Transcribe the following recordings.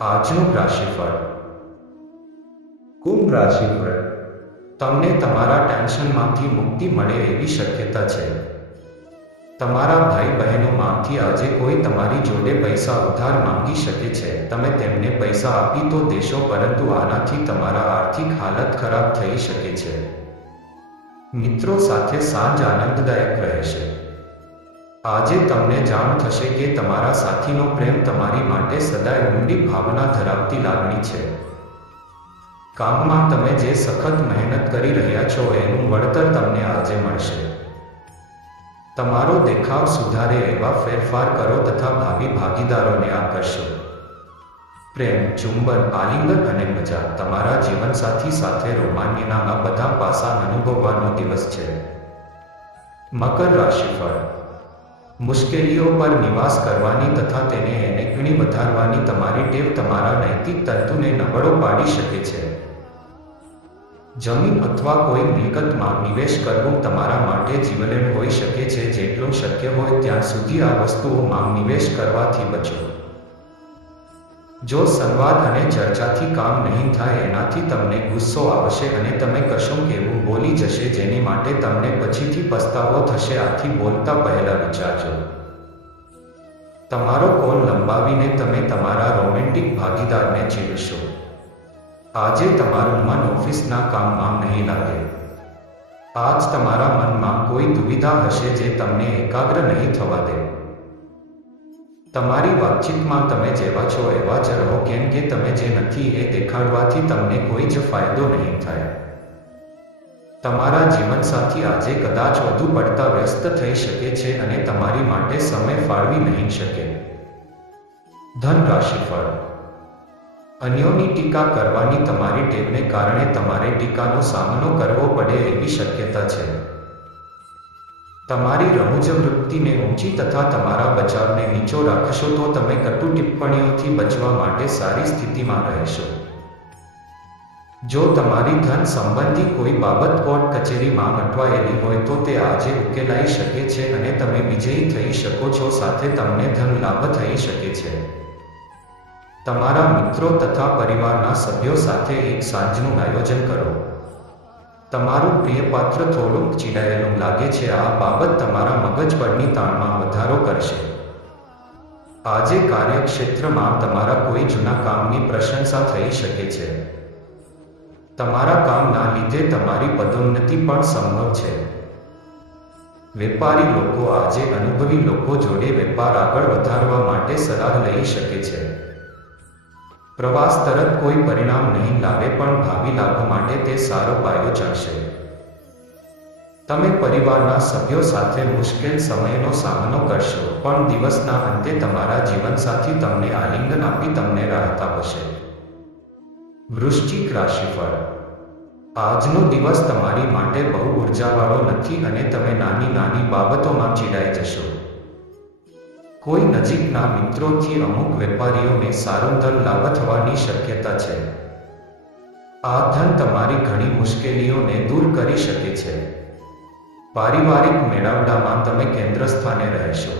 આજનું રાશિફળ. કુંભ રાશિફળ. તમને તમારા ટેન્શનમાંથી મુક્તિ મળે એવી શક્યતા છે. તમારા ભાઈ બહેનોમાંથી આજે કોઈ તમારી જોડે પૈસા ઉધાર માંગી શકે છે. તમે તેમને પૈસા આપી તો દેશો, પરંતુ આનાથી તમારા આર્થિક હાલત ખરાબ થઈ શકે છે. મિત્રો સાથે સાંજ આનંદદાયક રહેશે. આજે તમને જાણ થશે કે તમારા સાથીનો પ્રેમ તમારી માટે સદાય ઊંડી ભાવના ધરાવતી લાગણી છે. કામમાં તમે જે સખત મહેનત કરી રહ્યા છો એનું વળતર તમને આજે મળશે. તમારો દેખાવ સુધારે એવા ફેરફાર કરો તથા ભાવિ ભાગીદારોને આકર્ષો. પ્રેમ, ચુંબન, આલિંગન અને મજા. તમારા જીવનસાથી સાથે રોમાન્યના આ બધા પાસા અનુભવવાનો દિવસ છે. મકર રાશિફળ. મુશ્કેલીઓ પર નિવાસ કરવાની તથા એને ઘણી વધારવાની તમારી ટેવ તમારા નૈતિક તંતુને નબળો પાડી શકે છે. જમીન અથવા કોઈ મિલકતમાં નિવેશ કરવું તમારા માટે જીવલેણ હોઈ શકે છે. જેટલું શક્ય હોય ત્યાં સુધી આ વસ્તુઓમાં નિવેશ કરવાથી બચો. જો સંવાદ અને ચર્ચાથી કામ નહીં થાય એનાથી તમને ગુસ્સો આવશે અને તમે કશુંક એવું બોલી જશે જેની માટે તમને પછીથી પસ્તાવો થશે. આથી બોલતા પહેલા વિચારજો. તમારો કોલ લંબાવીને તમે તમારા રોમેન્ટિક ભાગીદારને ચીડશો. આજે તમારું મન ઓફિસના કામમાં નહીં લાગે. આજ તમારા મનમાં કોઈ દુવિધા હશે જે તમને એકાગ્ર નહીં થવા દે. તમારી વાતચીતમાં તમે જેવા છો એવા જ રહો, કેમ કે તમે જે નથી એ દેખાડવાથી તમને કોઈ જ ફાયદો નહીં થાય. તમારા જીવનસાથી આજે કદાચ વધુ પડતા વ્યસ્ત થઈ શકે છે અને તમારી માટે સમય ફાળવી નહીં શકે. ધન રાશિફળ. અન્યોની ટીકા કરવાની તમારી ટેવને કારણે તમારે ટીકાનો સામનો કરવો પડે એવી શક્યતા છે. તમારી રમૂજ વૃત્તિને ઊંચી તથા તમારા બચાવને નીચો રાખશો તો તમે કટુ ટિપ્પણીઓથી બચવા માટે સારી સ્થિતિમાં રહેશો. જો તમારી ધન સંબંધી કોઈ બાબત કોર્ટ કચેરીમાં અટવાયેલી હોય તો તે આજે ઉકેલાઈ શકે છે અને તમે વિજયી થઈ શકો છો. સાથે તમને ધન લાભ થઈ શકે છે. તમારા મિત્રો તથા પરિવારના સભ્યો સાથે એક સાંજનું આયોજન કરો. તમારું પ્રિય પાત્ર થોડુંક ચીડાયેલું લાગે છે. આ બાબત તમારા મગજ પરની તાણમાં વધારો કરશે. આજે કાર્યક્ષેત્રમાં તમારા કોઈ જૂના કામની પ્રશંસા થઈ શકે છે. તમારા કામના લીધે તમારી પદોન્નતિ પણ સંભવ છે. વેપારી લોકો આજે અનુભવી લોકો જોડે વેપાર આગળ વધારવા માટે સલાહ લઈ શકે છે. પ્રવાસ તરત કોઈ પરિણામ નહીં લાવે, પણ ભાવિ લાભ માટે તે સારો પાયો ચણશે. તમે પરિવારના સભ્યો સાથે મુશ્કેલ સમયનો સામનો કરશો, પણ દિવસના અંતે તમારા જીવનસાથી તમને આલિંગન આપી તમને રાહત આપશે. વૃશ્ચિક રાશિફળ. આજનો દિવસ તમારી માટે બહુ ઉર્જાવાળો નથી અને તમે નાની નાની બાબતોમાં ચીડાઈ જશો. કોઈ નજીકના મિત્રોથી અમુક વેપારીઓને સારું ધન લાભ થવાની શક્યતા છે. આ ધન તમારી ઘણી મુશ્કેલીઓને દૂર કરી શકે છે. પારિવારિક મેળાવડામાં તમે કેન્દ્ર સ્થાને રહેશો.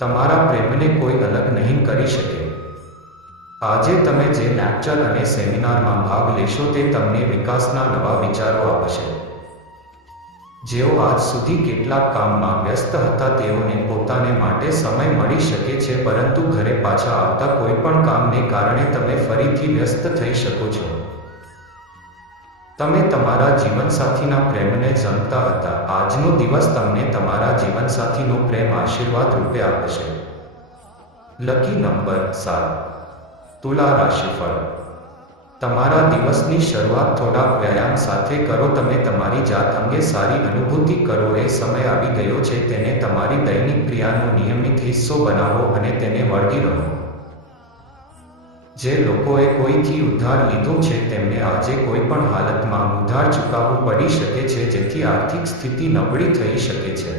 તમારા પ્રેમને કોઈ અલગ નહીં કરી શકે. આજે તમે જે લેક્ચર અને સેમિનારમાં ભાગ લેશો તે તમને વિકાસના નવા વિચારો આપશે. જેઓ આજ સુધી કેટલાક કામમાં વ્યસ્ત હતા તેઓને પોતાને માટે સમય મળી શકે છે, પરંતુ ઘરે પાછા આવતા કોઈ પણ કામને કારણે તમે ફરીથી વ્યસ્ત થઈ શકો છો. તમે તમારા જીવનસાથીના પ્રેમને જમતા હતા. આજનો દિવસ તમને તમારા જીવનસાથીનો પ્રેમ આશીર્વાદ રૂપે આપશે. Lucky number 7. તુલા રાશિફળ. તમારા દિવસની શરૂઆત થોડાક વ્યાયામ સાથે કરો. તમે તમારી જાત અંગે સારી અનુભૂતિ કરો. એ સમય આવી ગયો છે તેને તમારી દૈનિક ક્રિયાનો નિયમિત હિસ્સો બનાવો અને તેને વળગી રહો. જે લોકોએ કોઈથી ઉધાર લીધું છે તેમને આજે કોઈ પણ હાલતમાં ઉધાર ચૂકવવું પડી શકે છે, જેથી આર્થિક સ્થિતિ નબળી થઈ શકે છે.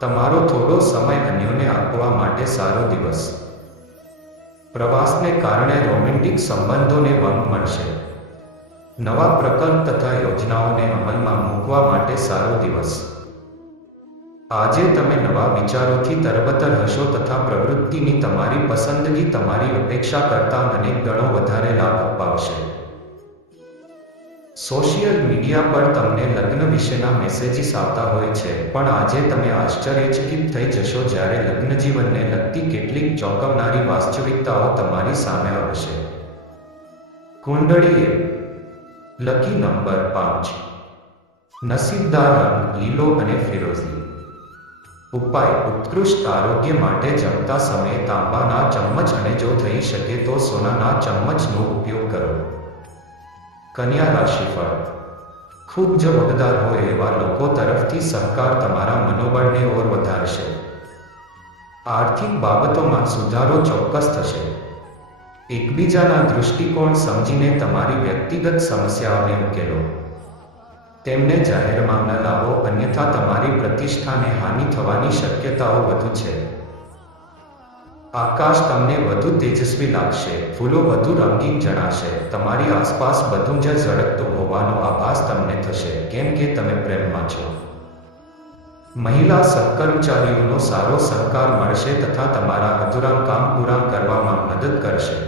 તમારો થોડો સમય અન્યોને આપવા માટે સારો દિવસ. પ્રવાસને કારણે રોમેન્ટિક સંબંધોને વંગ મળશે. નવા પ્રકલ્પ તથા યોજનાઓને અમલમાં મૂકવા માટે સારો દિવસ. આજે તમે નવા વિચારોથી તરબતર હશો તથા પ્રવૃત્તિની તમારી પસંદગી તમારી અપેક્ષા કરતાં અનેક ગણો વધારે લાભ અપાવશે. સોશિયલ મીડિયા પર તમને લગ્ન વિશેના મેસેજીસ આવતા હોય છે, પણ આજે તમે આશ્ચર્યચકિત થઈ જશો જ્યારે લગ્ન જીવનને લગતી કેટલીક ચોંકાવનારી વાસ્તવિકતાઓ તમારી સામે આવશે. કુંડળી. Lucky number 5. નસીબદાર રંગ લીલો અને ફિરોઝી. ઉપાય: ઉત્કૃષ્ટ આરોગ્ય માટે જમતા સમયે તાંબાના ચમચ અને જો થઈ શકે તો સોનાના ચમચનો ઉપયોગ કરો. કન્યા રાશિફળ. ખૂબ જ વગદાર હોય એવા લોકો તરફથી સહકાર તમારા મનોબળને ઓર વધારશે. આર્થિક બાબતોમાં સુધારો ચોક્કસ થશે. એકબીજાના દૃષ્ટિકોણ સમજીને તમારી વ્યક્તિગત સમસ્યાઓને ઉકેલો. તેમને જાહેરમાં ન લાવો, અન્યથા તમારી પ્રતિષ્ઠાને હાનિ થવાની શક્યતાઓ વધુ છે. આકાશ તમને વધુ તેજસ્વી લાગશે, ફૂલો વધુ રંગીન જણાશે, તમારી આસપાસ બધું જ ઝળકતું હોવાનો આભાસ તમને થશે, કેમ કે તમે પ્રેમમાં છો. મહિલા સહકર્મચારીઓનો સારો સહકાર મળશે તથા તમારા અધૂરા કામ પૂરા કરવામાં મદદ કરશે.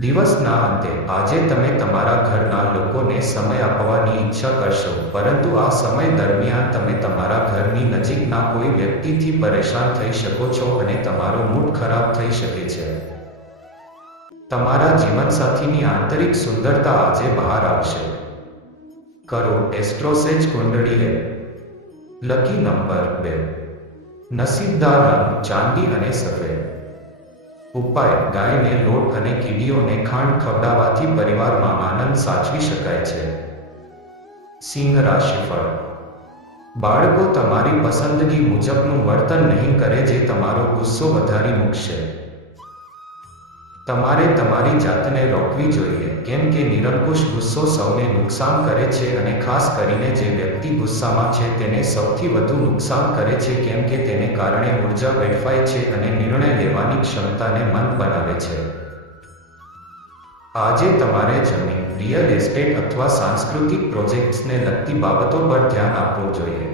દિવસના અંતે આજે તમે તમારા ઘરના લોકોને સમય આપવાની ઈચ્છા કરશો, પરંતુ આ સમય દરમિયાન તમે તમારા ઘરની નજીકના કોઈ વ્યક્તિથી પરેશાન થઈ શકો છો અને તમારો મૂડ ખરાબ થઈ શકે છે. તમારા જીવનસાથીની આંતરિક સુંદરતા આજે બહાર આવશે. કરો એસ્ટ્રોસેજ કુંડળી. Lucky number 2. નસીબદાર રંગ ચાંદી અને સફેદ. ઉપાય: ગાયને લોટ અને કીડીઓને ખાંડ ખવડાવવાથી પરિવારમાં આનંદ સાચવી શકાય છે. સિંહ રાશિફળ. બાળકો તમારી પસંદગી મુજબનું વર્તન નહીં કરે જે તમારો ગુસ્સો વધારી મૂકશે. તમારે તમારી જાતને રોકવી જોઈએ, કેમ કે નિરંકુશ ગુસ્સો સૌને નુકસાન કરે છે અને ખાસ કરીને જે વ્યક્તિ ગુસ્સામાં છે તેને સૌથી વધુ નુકસાન કરે છે, કેમ કે તેને કારણે ઉર્જા વેડફાય છે અને નિર્ણય લેવાની ક્ષમતાને મંદ બનાવે છે. આજે તમારે જમીન, રિયલ એસ્ટેટ અથવા સાંસ્કૃતિક પ્રોજેક્ટ્સને લગતી બાબતો પર ધ્યાન આપવું જોઈએ.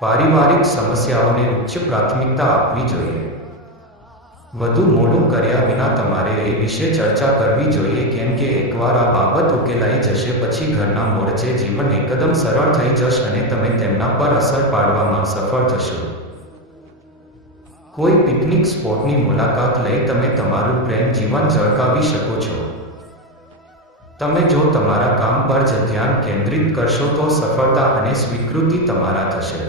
પારિવારિક સમસ્યાઓને ઉચ્ચ પ્રાથમિકતા આપવી જોઈએ. વધુ મોડું કર્યા વિના તમારે એ વિશે ચર્ચા કરવી જોઈએ, કેમ કે એકવાર આ બાબત ઉકેલાઈ જશે પછી ઘરના મોરચે જીવન એકદમ સરળ થઈ જશે અને તમે તેમના પર અસર પાડવામાં સફળ થશો. કોઈ પિકનિક સ્પોટની મુલાકાત લઈ તમે તમારું પ્રેમ જીવન ઝળકાવી શકો છો. તમે જો તમારા કામ પર જ ધ્યાન કેન્દ્રિત કરશો તો સફળતા અને સ્વીકૃતિ તમારા થશે.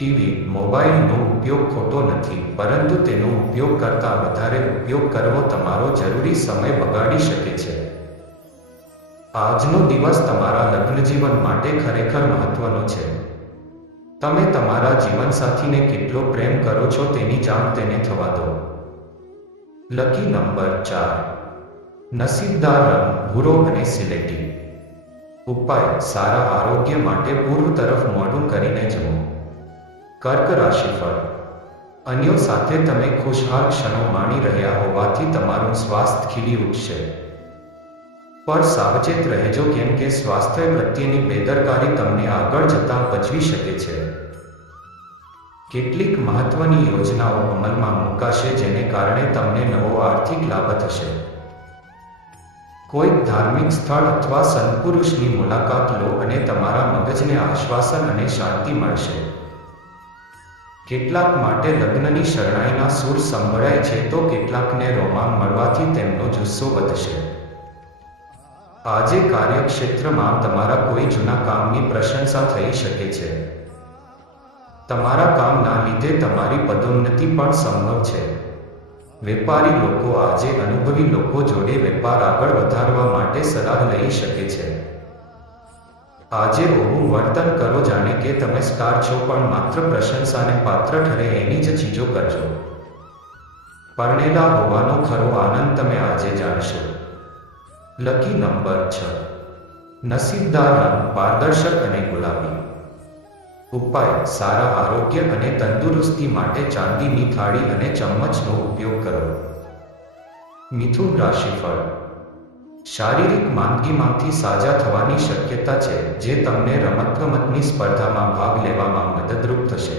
ટીવી, મોબાઈલનો ઉપયોગ ખોટો નથી, પરંતુ તેનો ઉપયોગ કરતાં વધારે ઉપયોગ કરવો તમારો જરૂરી સમય બગાડી શકે છે. આજનો દિવસ તમારા લગ્નજીવન માટે ખરેખર મહત્વનો છે. તમે તમારા જીવનસાથીને કેટલો પ્રેમ કરો છો તેની જાણ તેને થવા દો. Lucky number 4. નસીબદાર રંગ ભૂરો અને સિલેટી. ઉપાય: સારા આરોગ્ય માટે પૂર્વ તરફ મોઢું કરીને જમો. કર્ક રાશિફળ. અન્યો સાથે તમે ખુશહાલ ક્ષણો માણી રહ્યા હોવાથી તમારું સ્વાસ્થ્ય ખીલી ઉઠશે. પર સાવચેત રહેજો, કેમ કે સ્વાસ્થ્ય પ્રત્યેની બેદરકારી તમને આગળ જતાં પચવી શકે છે. કેટલીક મહત્વની યોજનાઓ અમલમાં મુકાશે જેને કારણે તમને નવો આર્થિક લાભ થશે. કોઈક ધાર્મિક સ્થળ અથવા સંતપુરુષની મુલાકાત લો અને તમારા મગજને આશ્વાસન અને શાંતિ મળશે. કેટલાક માટે લગ્નની શરણાઈના સૂર સંભળાય છે તો કેટલાકને રોમાંચ મળવાથી તેમનો જુસ્સો વધશે. આજે કાર્યક્ષેત્રમાં તમારા કોઈ જૂના કામની પ્રશંસા થઈ શકે છે. તમારા કામના લીધે તમારી પદોન્નતિ પણ સંભવ છે. વેપારી લોકો આજે અનુભવી લોકો જોડે વેપાર આગળ વધારવા માટે સલાહ લઈ શકે છે. આજે એવું વર્તન કરો જાણે કે તમે સ્ટાર છો, પણ માત્ર પ્રશંસાને પાત્ર ઠરે એની જ ચીજો કરજો. પરણેલા હોવાનો ખરો આનંદ તમે આજે જાણશો. Lucky number 6. નસીબદાર રંગ પારદર્શક અને ગુલાબી. ઉપાય: સારા આરોગ્ય અને તંદુરસ્તી માટે ચાંદીની થાળી અને ચમચનો ઉપયોગ કરો. મિથુન રાશિફળ. શારીરિક માંદગીમાંથી સાજા થવાની શક્યતા છે, જે તમને રમતગમતની સ્પર્ધામાં ભાગ લેવામાં મદદરૂપ થશે.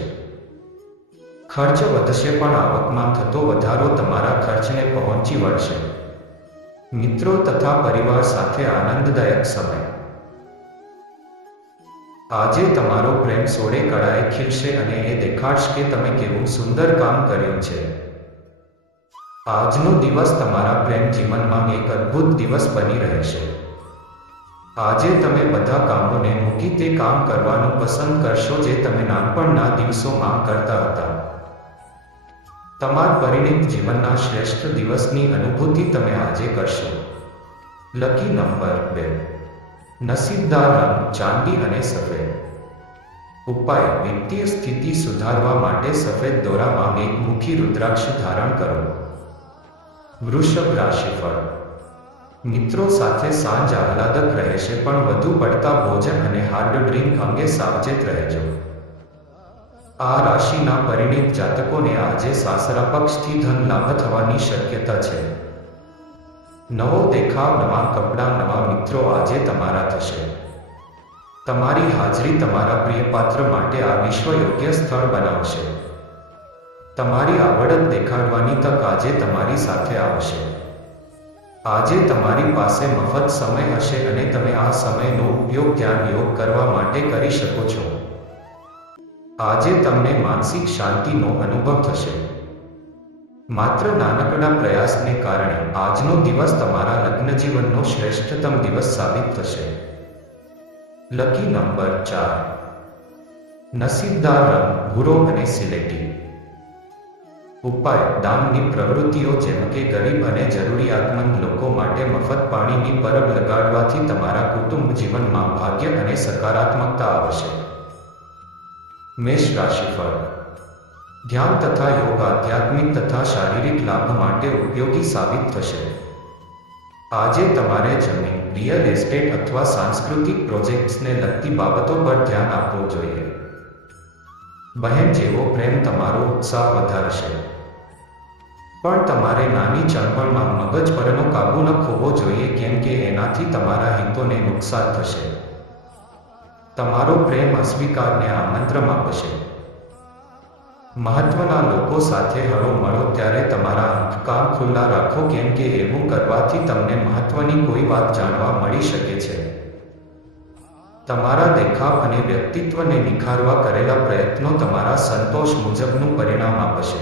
ખર્ચ વધશે, પણ આવકમાં થતો વધારો તમારા ખર્ચને પહોંચી વળશે. મિત્રો તથા પરિવાર સાથે આનંદદાયક સમય. આજે તમારો પ્રેમ સોળે કળાએ ખીલશે અને એ દેખાડશે કે તમે કેવું સુંદર કામ કર્યું છે. આજનો દિવસ તમારા પ્રેમ જીવનમાં એક અદ્ભુત દિવસ બની રહેશે. આજે તમે બધા કામોને મૂકી તે કામ કરવાનું પસંદ કરશો જે તમે નાનપણના દિવસોમાં કરતા હતા. તમારા પરિણીત જીવનના શ્રેષ્ઠ દિવસની અનુભૂતિ તમે આજે કરશો. Lucky number 2. નસીબદાર રંગ ચાંદી અને સફેદ. ઉપાય: વિત્તીય સ્થિતિ સુધારવા માટે સફેદ દોરામાં એક મુખી રુદ્રાક્ષ ધારણ કરો. વૃષભ રાશિફળ. મિત્રો સાથે સાંજ આહલાદક રહેશે, પણ વધુ પડતા ભોજન અને હાર્ડ ડ્રિંક અંગે સાવચેત રહેજો. આ રાશિના પરિણીત જાતકોને આજે સાસરા પક્ષથી ધન લાભ થવાની શક્યતા છે. નવો દેખાવ, નવા કપડાં, નવા મિત્રો આજે તમારા થશે. તમારી હાજરી તમારા પ્રિયપાત્ર માટે આ વિશ્વ યોગ્ય સ્થળ બનાવશે. તમારી આવડત દેખાડવાની તક આજે તમારી સાથે આવશે. આજે તમારી પાસે મફત સમય હશે અને તમે આ સમયનો ઉપયોગ ધ્યાન યોગ કરવા માટે કરી શકો છો. આજે તમને માનસિક શાંતિનો અનુભવ થશે. માત્ર નાનકડા પ્રયાસને કારણે આજનો દિવસ તમારા લગ્ન જીવનનો શ્રેષ્ઠતમ દિવસ સાબિત થશે. Lucky number 4. નસીબદાર રંગ ભૂરો અને સિલેટી. ઉપાય: દાનની પ્રવૃત્તિઓ જેમ કે ગરીબ અને જરૂરિયાતમંદ લોકો માટે મફત પાણીની પરબ લગાડવાથી તમારા કુટુંબ જીવનમાં ભાગ્ય અને સકારાત્મકતા આવશે. મેષ રાશિફળ. ધ્યાન તથા યોગ આધ્યાત્મિક તથા શારીરિક લાભ માટે ઉપયોગી સાબિત થશે. આજે તમારે જમીન, રિયલ એસ્ટેટ અથવા સાંસ્કૃતિક પ્રોજેક્ટ્સને લગતી બાબતો પર ધ્યાન આપવું જોઈએ. બહેન જેવો પ્રેમ તમારો ઉત્સાહ વધારશે, પણ તમારે નાની ચળવળમાં મગજ પરનો કાબુ ન ખોવો જોઈએ, કેમ કે એનાથી તમારા હિતોને નુકસાન થશે. તમારો પ્રેમ અસ્વીકારને આમંત્રણ આપશે. મહત્વના લોકો સાથે હળો મળો ત્યારે તમારા કામ ખુલ્લા રાખો, કેમ કે એવું કરવાથી તમને મહત્વની કોઈ વાત જાણવા મળી શકે છે. તમારા દેખાવ અને વ્યક્તિત્વને નિખારવા કરેલા પ્રયત્નો તમારા સંતોષ મુજબનું પરિણામ આપશે.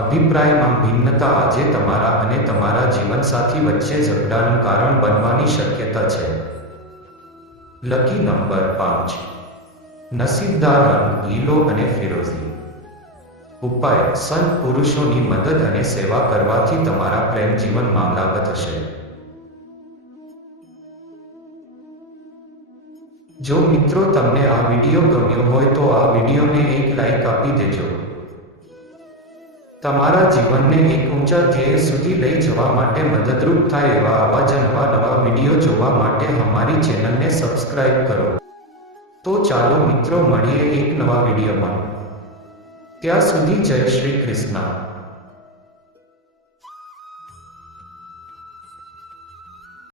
અભિપ્રાયમાં ભિન્નતા આજે તમારા અને તમારા જીવનસાથી વચ્ચે ઝઘડાનું કારણ બનવાની શક્યતા છે. Lucky number 5. નસીબદાર રંગ લીલો અને ફિરોઝી. ઉપાય: સંત પુરુષોની મદદ અને સેવા કરવાથી તમારા પ્રેમ જીવનમાં લાભ થશે. જો મિત્રો તમને આ વિડીયો ગમ્યો હોય તો આ વિડીયોને એક લાઈક આપી દેજો. તમારા જીવનને એક ઊંચા ધ્યેય સુધી લઈ જવા માટે મદદરૂપ થાય એવા આવા જ નવા વિડીયો જોવા માટે અમારી ચેનલને સબસ્ક્રાઇબ કરો. તો ચાલો મિત્રો મળીએ એક નવા વિડીયોમાં. ત્યાં સુધી જય શ્રી કૃષ્ણ.